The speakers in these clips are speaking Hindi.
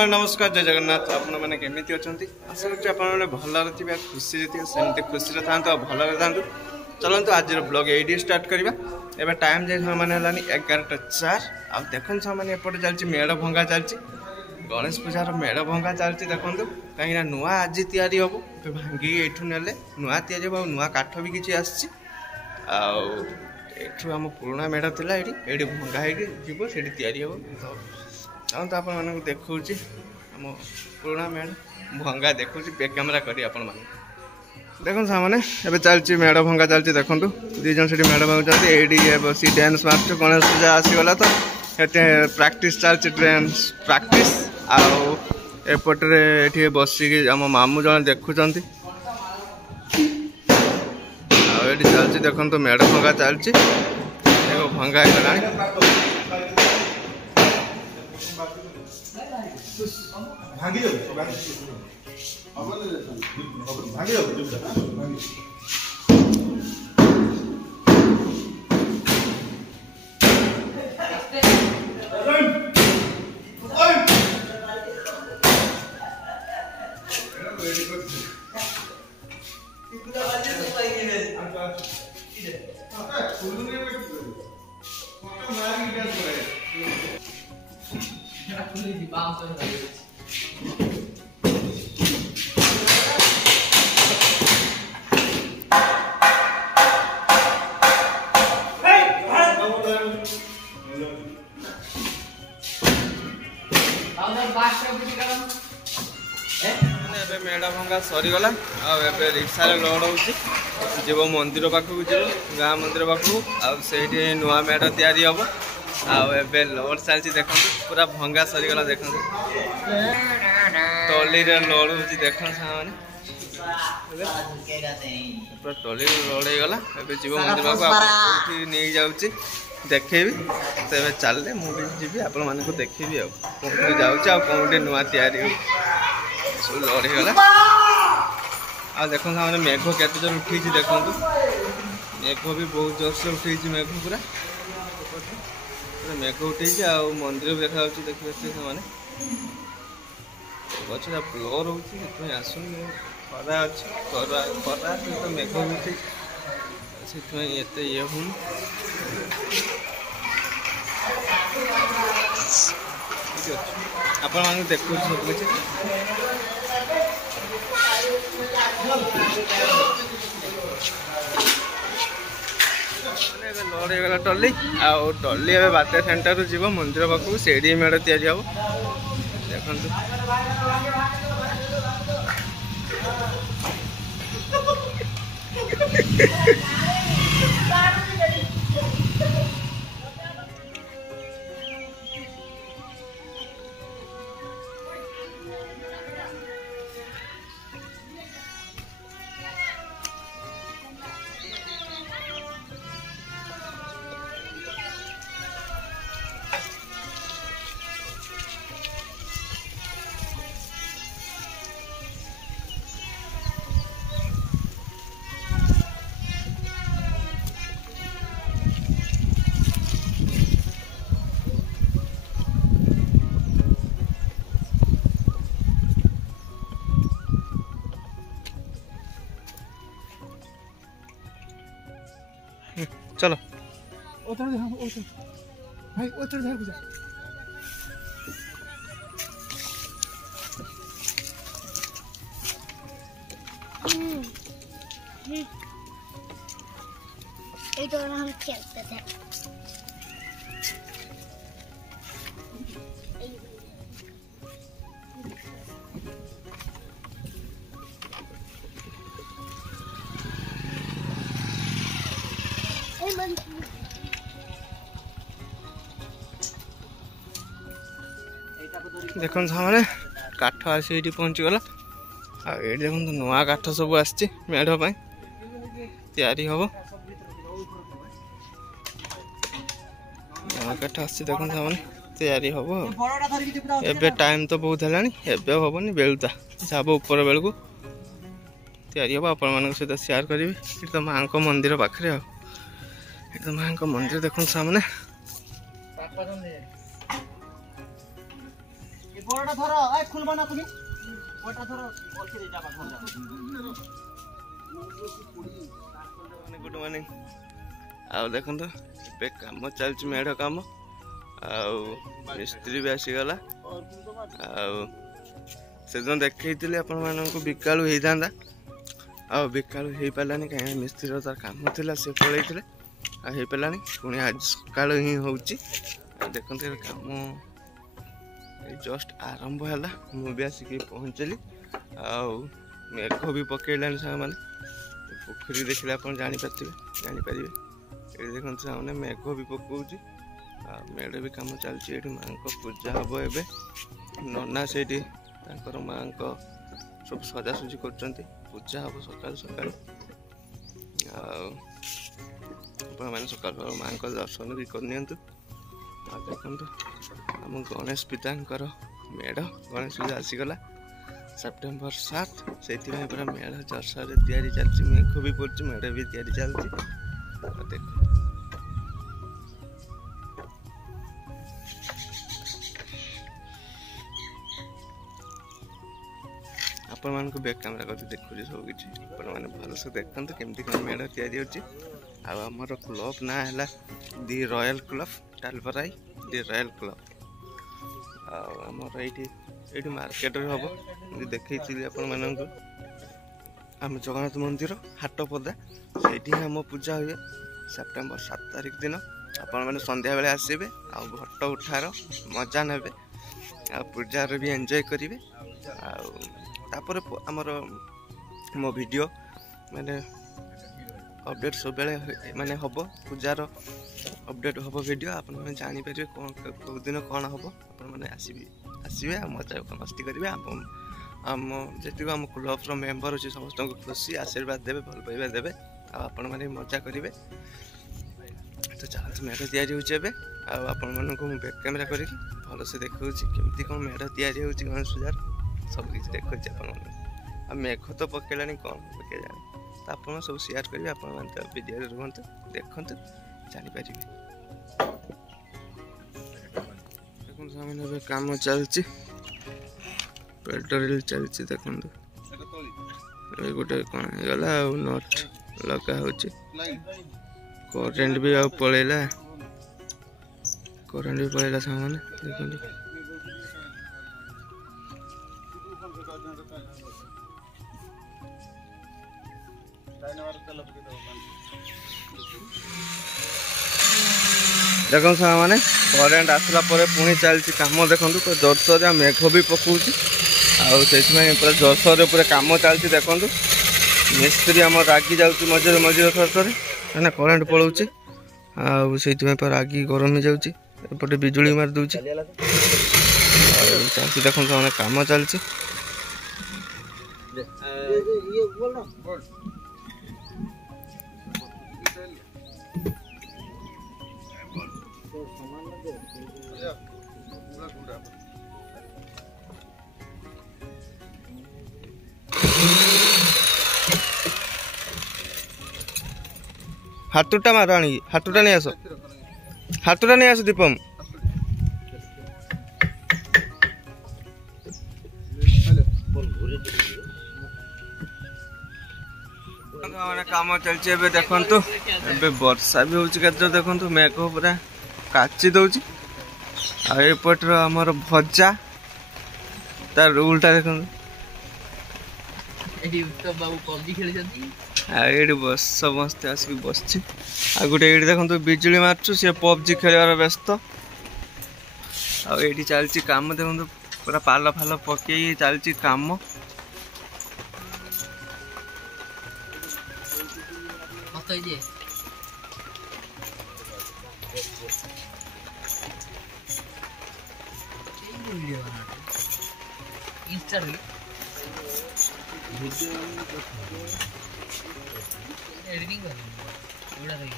मैंने नमस्कार जय जगन्नाथ आपण मैंने केमी अच्छा आशा कर भल खुशी सेमती खुशी था भल था चलते आज ब्लॉग ये स्टार्ट करवा एवं टाइम जाए मैंने 11:04 आ देखते मैंने एपटे चलती मेड़ भंगा चलती गणेश पूजार मेड़ भंगा चलती देखो कहीं नुआ आज तैयारी हम भांगी ये ने नुआ तैयारी हम नुआ काठ भी किसी आसी आम पुराना मेढ़ था ये भंगा हो तैयारी हम तो आपण मानक देखा आम पुराना मेढ़ भंगा देखा बैक कैमेरा करी आपण मान देखो सामने एवं चलती मेढ़ भंगा चलती देखो दीज से मेढ़ भंगा ये बस डांस मार्च गणेश पूजा आसीगला तो प्रैक्टिस चलती डांस प्रैक्टिस आउपटे ये बसिक आम मामू जन देखुं चलती देखो मेढ़ भंगा चलती भंगा भागी मेढ़ भंगा सरीगला रिक्शा लोड हो मंदिर पाखक जीव गाँ मंदिर पाखक से नुआ मेढ़ तैयारी हम आए लोड चलती देखो पूरा भंगा सरीगला देख टली लोड हो देख पूरा टली लोड होगला जीव मंदिर पाख नहीं जाऊँगी देखेबी तो चलते मुझे जी आपण मान देखी जाऊँगी नुआ तैयारी सब लोड होगला आ देखो मैंने मेघ केते जोर उठी देखो मेघ भी बहुत जोर से उठी मेघ पूरा मेघ उठी मंदिर भी देखा देखिए से गचा फ्लोर हो आसुन खरा अच्छी खरा खरा तो मेघ भी उठी से ये हूँ आपण मान देखु सब किसी लोड होगला टली टली ए बाटे सेंटर जीव मंदिर पाखक से मेढ़ तैयारी हम देखो चलो उतर भाई उतर जा हम खेलते थे देखो सामने काठ आसी ये पहुँचीगला ये देखो नुआ काठ सब आसमेढ़ तैयारी हम नुआ काठ आस देखो सामने तैयारी हम एबे टाइम तो बहुत है हेनी बेलुता जब ऊपर बेलू तैयारी हम आपण मान सहित शेयर करी तो माँ मंदिर पाखे तो माँ मंदिर देखो सामने বড়টা ধরো এই খুলবা না তুমি ওটা ধরো বলছি রে যাবা ঘর যাও গুড মর্নিং ଆଉ ଦେଖନ୍ତୁ ଏବେ କାମ ଚାଲିଛି ମେଢ଼ କାମ ଆଉ ମିସ୍ତ୍ରୀ ବି ଆସିଗଲା ଆଉ ସେଦିନ ଦେଖେଇଥିଲି ଆପଣମାନଙ୍କୁ ବିକାଳୁ ହେଇଥାନ୍ତା ଆଉ ବିକାଳୁ ହେଇପାରିଲାନି କାହିଁକିନା ମିସ୍ତ୍ରୀର ତାର କାମ ଥିଲା ସେ ପଳେଇଥିଲେ ଆଉ ହେଇପାରିଲାନି ପୁଣି ଆଜି ସକାଳୁ ହିଁ ହେଉଛି ଆଉ ଦେଖନ୍ତୁ ଏ କାମ ଏଇ ଜଷ୍ଟ ଆରମ୍ଭ ହେଲା ମୁଁ ବି ଆସିକି ପହଞ୍ଚିଲି ଆଉ ମେଘ ବି ପକେଇଲାଣି ସାଙ୍ଗମାନେ ପୋଖରୀ ଦେଖିଲେ ଆପଣ ଜାଣିପାରିବେ ଏଠି ଦେଖନ୍ତୁ ସାଙ୍ଗମାନେ ମେଘ ବି ପକଉଛି ଆଉ ମେଢ଼ ବି କାମ ଚାଲିଛି ଏଠି ମାଆଙ୍କ ପୂଜା ହେବ ଏବେ ନନା ସେଇଠି ତାଙ୍କର ମାଆଙ୍କ ସବୁ ସଜାସଜି କରୁଛନ୍ତି ପୂଜା ହେବ ସକାଳୁ ଆଉ ଆପଣମାନେ ସକାଳୁ ମାଆଙ୍କ ଦର୍ଶନ ବି କରିନିଅନ୍ତୁ ଆଉ ଦେଖନ୍ତୁ ଆମ ଗଣେଶ ପିତାଙ୍କର ମେଢ଼ ଗଣେଶ ପୂଜା ଆସିଗଲା ସେପ୍ଟେମ୍ବର 7 ସେଇଥିପାଇଁ ପୁରା ମେଢ଼ ଜୋରସୋରରେ ତିଆରି ଚାଲିଛି ମେଘ ବି ପଡ଼ୁଛି ମେଢ଼ ବି ତିଆରି ଚାଲିଛି ଦେଖ ଆପଣମାନଙ୍କୁ ବ୍ୟାକ୍ କ୍ୟାମେରା କରିକି ଦେଖୁଛି ସବୁକିଛି ଆପଣମାନେ ଭଲସେ ଦେଖନ୍ତୁ କେମିତି କ'ଣ ମେଢ଼ ତିଆରି ହେଉଛି ଆଉ ଆମର କ୍ଲବ୍ ନାଁ ହେଲା ଦି ରୟାଲ୍ କ୍ଲବ୍ ଟାଲପରାଇ ଦି ରୟାଲ୍ କ୍ଲବ୍ ଆଉ ଆମର ଏଇଠି ମାର୍କେଟରେ ହେବ ମୁଁ ଦେଖେଇଥିଲି ଆପଣମାନଙ୍କୁ ଆମ ଜଗନ୍ନାଥ ମନ୍ଦିର ହାଟପଦା ସେଇଠି ହିଁ ଆମ ପୂଜା ହୁଏ ସେପ୍ଟେମ୍ବର 7 ତାରିଖ ଦିନ ଆପଣମାନେ ସନ୍ଧ୍ୟାବେଳେ ଆସିବେ ଆଉ ଫଟୋ ଉଠାର ମଜା ନେବେ ଆଉ ପୂଜାରେ ବି ଏନ୍ଜୟ କରିବେ ଆଉ ତାପରେ ଆମର ମୋ ଭିଡ଼ିଓ ମାନେ ଅପଡ଼େଟ୍ ସବୁବେଳେ ମାନେ ହେବ ପୂଜାର ଅପଡ଼େଟ୍ ହେବ ଭିଡ଼ିଓ ଆପଣମାନେ ଜାଣିପାରିବେ କେଉଁ ଦିନ କ'ଣ ହେବ ଆପଣମାନେ ଆସିବେ ଆଉ ମଜା ମସ୍ତି କରିବେ ଆମ ଯେତିକି ଆମ କ୍ଲବ୍ର ମେମ୍ବର ଅଛି ସମସ୍ତଙ୍କୁ ଖୁସି ଆଶୀର୍ବାଦ ଦେବେ ଭଲ ପାଇବା ଦେବେ ଆଉ ଆପଣମାନେ ମଜା କରିବେ ତ ଚାଲନ୍ତୁ ମେଢ଼ ତିଆରି ହେଉଛି ଏବେ ଆଉ ଆପଣମାନଙ୍କୁ ମୁଁ ବ୍ୟାକ୍ କ୍ୟାମେରା କରିକି ଭଲସେ ଦେଖାଉଛି କେମିତି କ'ଣ ମେଢ଼ ତିଆରି ହେଉଛି ଗଣେଶ ପୂଜାର ସବୁକିଛି ଦେଖାଉଛି ଆପଣମାନଙ୍କୁ ଆଉ ମେଘ ତ ପକେଇଲାଣି କ'ଣ କେଜାଣି ତ ଆପଣ ସବୁ ସେୟାର କରିବେ ଆପଣମାନେ ତ ଭିଡ଼ିଓରେ ରୁହନ୍ତୁ ଦେଖନ୍ତୁ ଜାଣିପାରିବେ ଦେଖନ୍ତୁ ସେମାନେ ଏବେ କାମ ଚାଲିଛି ପେଟ୍ରୋଲ ଚାଲିଛି ଦେଖନ୍ତୁ ଏ ଗୋଟେ କ'ଣ ହେଇଗଲା ଆଉ ନଟ୍ ଲଗା ହେଉଛି କରେଣ୍ଟ ବି ଆଉ ପଳେଇଲା ସାଙ୍ଗମାନେ ଦେଖନ୍ତୁ ଦେଖନ୍ତୁ ସାଙ୍ଗମାନେ କରେଣ୍ଟ ଆସିଲା ପରେ ପୁଣି ଚାଲିଛି କାମ ଦେଖନ୍ତୁ ପୁରା ଜୋରସୋରରେ ମେଘ ବି ପକଉଛି ଆଉ ସେଇଥିପାଇଁ ପୁରା ଜୋରସୋରରେ ପୁରା କାମ ଚାଲିଛି ଦେଖନ୍ତୁ ମିସ୍ତ୍ରୀ ଆମର ରାଗି ଯାଉଛି ମଝିରେ ଥରେ କାହିଁକିନା କରେଣ୍ଟ ପଳାଉଛି ଆଉ ସେଇଥିପାଇଁ ପୁରା ରାଗି ଗରମ ହେଇଯାଉଛି ଏପଟେ ବିଜୁଳି ମାରି ଦେଉଛି ଆଉ ଚାଲିଛି ଦେଖନ୍ତୁ ସେମାନେ କାମ ଚାଲିଛି ହାତୁଟା ମାର ଆଣିକି ହାତୁଟା ନେଇ ଆସ ଦୀପମ କାମ ଚାଲିଛି ଏବେ ଦେଖନ୍ତୁ ଏବେ ବର୍ଷା ବି ହଉଛି କେତେ ଦେଖନ୍ତୁ ମେଘ ପୁରା କାଚି ଦଉଛି ଆଉ ଏପଟର ଆମର ଭଜା ତା ରୁଲଟା ଦେଖନ୍ତୁ ଆଉ ଏଇଠି ସମସ୍ତେ ଆସିକି ବସିଛି ଆଉ ଗୋଟେ ଏଇଠି ଦେଖନ୍ତୁ ବିଜୁଳି ମାରୁଛୁ ସିଏ ପବଜି ଖେଳିବାର ବ୍ୟସ୍ତ ଆଉ ଏଇଠି ଚାଲିଛି କାମ ଦେଖନ୍ତୁ ପୁରା ପାଲ ଫାଲ ପକେଇକି ଚାଲିଛି କାମ एडिटिंग कर उड़ा रही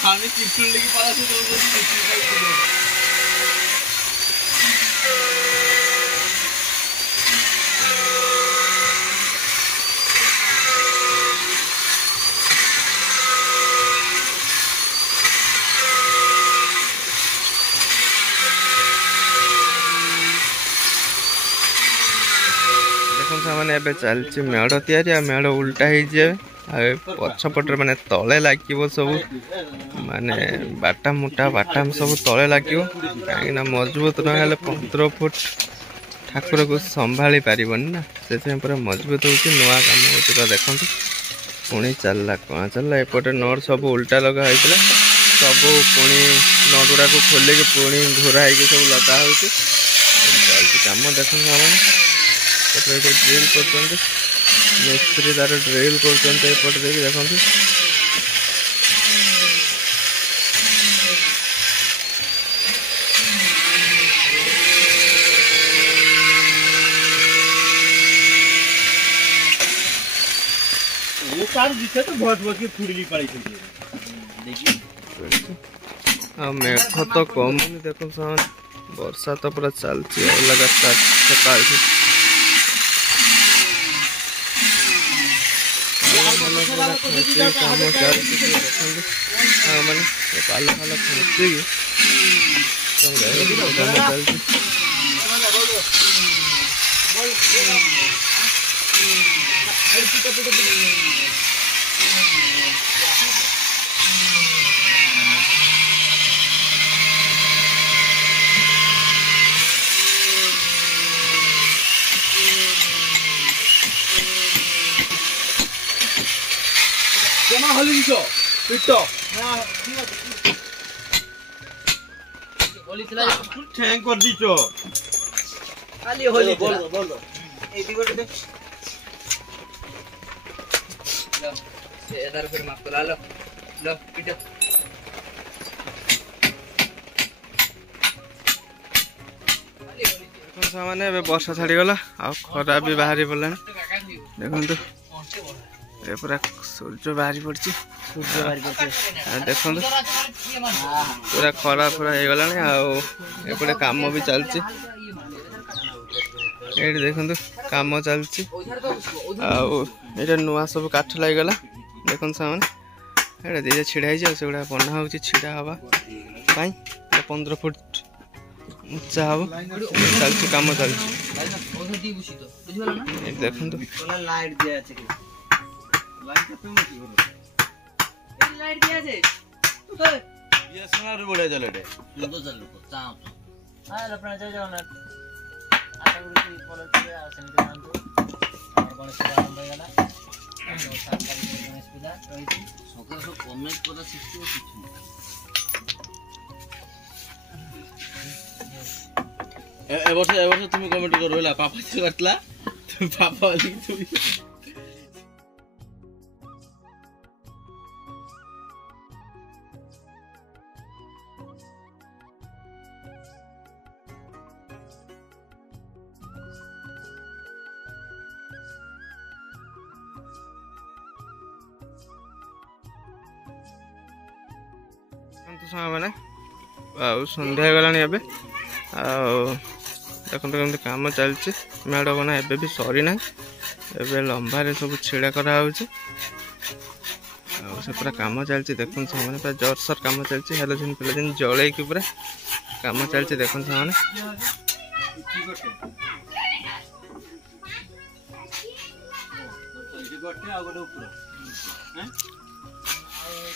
खाने चिप्स लेके पाला से देखो मैंने एबे चलची मेढ़ तैयारी आ मेढ़ उल्टा ही जाए पछपटे मैंने तले लगे सब माने बाटा मुटा बाटाम सब तले लगे कहीं मजबूत ना 15 फुट ठाकुर को संभाली पारन ना से पूरा मजबूत हो नुआ कम हो देखो पुणी चलला कहाँ चलला एपटे नट सब उल्टा लगा होता सब पुणी नट गुड़ा को खोलिक पुणी घोरा हो सब लगा हो चलती कम देखो मैंने ड्रिल कर मिस्त्री तार ड्रिल करपट देखिए देखो मेघ तो कम देखो वर्षा तो पूरा चलती लगातार सकाल काम चलती मैंने पाल फाल खेची चलती ठैंग कर दीचो खाली होली बोल बोल ए दिगोटे दे लो से इधर फिर मत ला लो लो पिट सामान्य वर्षा छाड़ी गला आ खरा भी बाहरी पड़ा देखो पूरा सूर्य बाहरी पड़ी देखो पूरा खरा पूरा हो गला एपटे काम भी चलती ये देखो काम चलती आटा नुआ सब काठ लगिगला देखो सामान्य ये छिड़ा से बना हो छिड़ा हवा 15 फुट उच्चा हम चलती कम चलती देखो ए वर्ष तुम कमेंट करो पापा से करतला पापा वाली तुम मैंने सन्ध्या गला देखो कमी कम चलती मेढ़ बना एबे भी सरी ना एबे लंबारे सब छिड़ा कराऊँ से पूरा कम चलती देखो मैंने पूरा जोरसोर कम चलती हेलोजिन फिलोजिन जल पूरा कम चलती देखो मैंने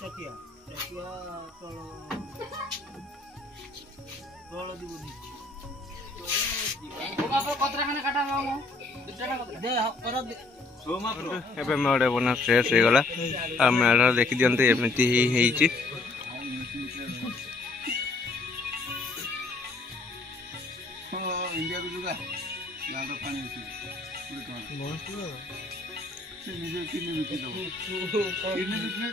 टकिया तळ तळ दिबो ଏବେ ମେଢ଼ ବନା ଶେଷ ହେଇଗଲା ଆଉ ମେଢ଼ ଦେଖିଦିଅନ୍ତୁ ଏମିତି ହିଁ ହେଇଛି। ଇଣ୍ଡିଆକୁ ଯିବା ଗାଁର ପାଣି ଅଛି ନିଜେ କିନେ ବିକି ଦେବ କିନେ ବିକିଲେ